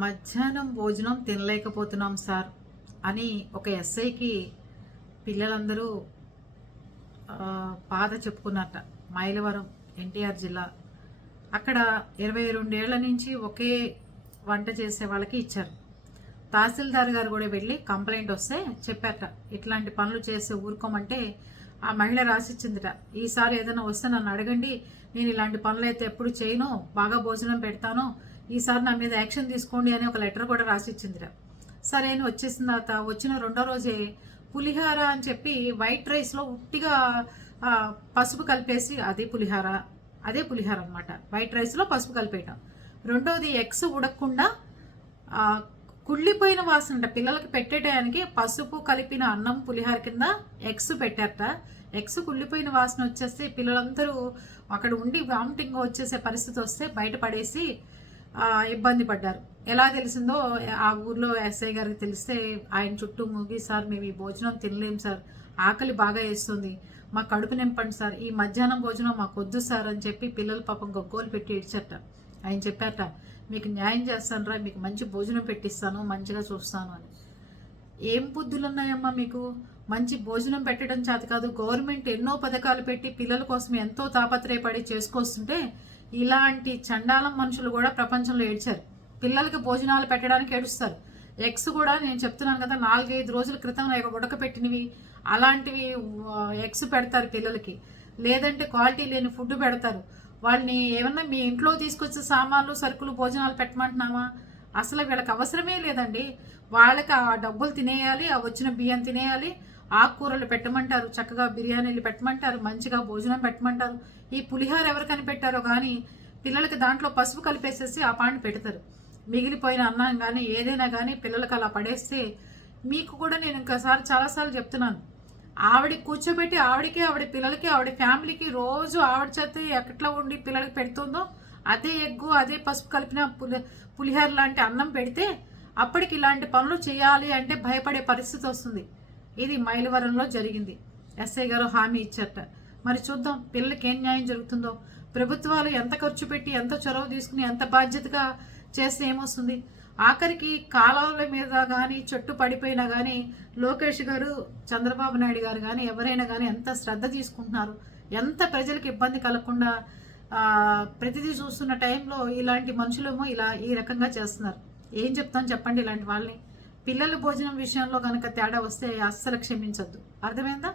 మధ్యాహ్నం భోజనం తినలేకపోతున్నాం సార్ అని ఒక ఎస్ఐకి పిల్లలందరూ బాధ చెప్పుకున్నట్ట. మైలవరం ఎన్టీఆర్ జిల్లా. అక్కడ 22 ఏళ్ల నుంచి ఒకే వంట చేసే వాళ్ళకి ఇచ్చారు. తహసీల్దార్ గారు కూడా వెళ్ళి కంప్లైంట్ వస్తే చెప్పారట, ఇట్లాంటి పనులు చేసి ఊరుకోమంటే ఆ మహిళ రాసిచ్చిందిట, ఈసారి ఏదైనా వస్తే నన్ను అడగండి, నేను ఇలాంటి పనులు అయితే ఎప్పుడు చేయను, బాగా భోజనం పెడతాను, ఈసారి నా మీద యాక్షన్ తీసుకోండి అని ఒక లెటర్ కూడా రాసిచ్చిందిట. సరే అని వచ్చేసిన తర్వాత వచ్చిన రెండో రోజే పులిహార అని చెప్పి వైట్ రైస్లో ఉట్టిగా పసుపు కలిపేసి అదే పులిహార అనమాట. వైట్ రైస్లో పసుపు కలిపేయటం. రెండోది ఎగ్స్ ఉడకకుండా కుళ్ళిపోయిన వాసన పిల్లలకి పెట్టేయడానికి పసుపు కలిపిన అన్నం పులిహార కింద ఎగ్స్ పెట్టారట. ఎగ్స్ కుళ్ళిపోయిన వాసన వచ్చేస్తే పిల్లలందరూ అక్కడ ఉండి వామిటింగ్ వచ్చేసే పరిస్థితి వస్తే బయటపడేసి ఇబ్బంది పడ్డారు. ఎలా తెలిసిందో ఆ ఊర్లో ఎస్ఐ గారికి తెలిస్తే ఆయన చుట్టూ మూగి, సార్ మేము ఈ భోజనం తినలేం సార్, ఆకలి బాగా వేస్తుంది, మా కడుపు నింపండి సార్, ఈ మధ్యాహ్నం భోజనం మాకు వద్దు సార్ అని చెప్పి పిల్లలు పాపం గొగ్గోలు పెట్టి ఇడ్చట. ఆయన చెప్పారట, మీకు న్యాయం చేస్తాను రా, మీకు మంచి భోజనం పెట్టిస్తాను, మంచిగా చూస్తాను అని. ఏం బుద్ధులు ఉన్నాయమ్మా మీకు? మంచి భోజనం పెట్టడం చేత కాదు, గవర్నమెంట్ ఎన్నో పథకాలు పెట్టి పిల్లల కోసం ఎంతో తాపత్రయపడి చేసుకొస్తుంటే ఇలాంటి చండాలం మనుషులు కూడా ప్రపంచంలో ఏడ్చారు. పిల్లలకి భోజనాలు పెట్టడానికి ఏడుస్తారు. ఎగ్స్ కూడా నేను చెప్తున్నాను కదా, 4-5 రోజుల క్రితం ఉడకపెట్టినవి అలాంటివి ఎగ్స్ పెడతారు పిల్లలకి. లేదంటే క్వాలిటీ లేని ఫుడ్ పెడతారు. వాళ్ళని ఏమన్నా మీ ఇంట్లో తీసుకొచ్చే సామాన్లు సరుకులు భోజనాలు పెట్టమంటున్నామా? అసలు వీళ్ళకి అవసరమే లేదండి. వాళ్ళకి ఆ డబ్బులు తినేయాలి, ఆ వచ్చిన బియ్యం తినేయాలి, ఆకుకూరలు పెట్టమంటారు, చక్కగా బిర్యానీలు పెట్టమంటారు, మంచిగా భోజనం పెట్టమంటారు. ఈ పులిహార ఎవరు కనిపెట్టారో కానీ పిల్లలకి దాంట్లో పసుపు కలిపేసేసి ఆ పాండి పెడతారు. మిగిలిపోయిన అన్నం కానీ ఏదైనా కానీ పిల్లలకి అలా పడేస్తే, మీకు కూడా నేను ఇంకోసారి చాలాసార్లు చెప్తున్నాను, ఆవిడకి కూర్చోబెట్టి ఆవిడ పిల్లలకి ఆవిడ ఫ్యామిలీకి రోజు ఆవిడ చేత ఎట్లా ఉండి పిల్లలకి పెడుతుందో అదే ఎగ్గు అదే పసుపు కలిపిన పులిహార లాంటి అన్నం పెడితే అప్పటికి ఇలాంటి పనులు చేయాలి అంటే భయపడే పరిస్థితి వస్తుంది. ఇది మైలవరంలో జరిగింది. ఎస్ఐ గారు హామీ ఇచ్చారట. మరి చూద్దాం పిల్లలకి ఏం న్యాయం జరుగుతుందో. ప్రభుత్వాలు ఎంత ఖర్చు పెట్టి ఎంత చొరవ తీసుకుని ఎంత బాధ్యతగా చేస్తే ఏమొస్తుంది? ఆఖరికి కాలువల మీద కానీ చెట్టు పడిపోయినా కానీ లోకేష్ గారు, చంద్రబాబు నాయుడు గారు కానీ ఎవరైనా కానీ ఎంత శ్రద్ధ తీసుకుంటున్నారు, ఎంత ప్రజలకు ఇబ్బంది కలగకుండా ప్రతిదీ చూస్తున్న టైంలో ఇలాంటి మనుషులేమో ఈ రకంగా చేస్తున్నారు. ఏం చెప్తాను చెప్పండి ఇలాంటి వాళ్ళని? పిల్లల భోజనం విషయంలో కనుక తేడా వస్తే అస్సలు క్షమించొద్దు. అర్థమైందా?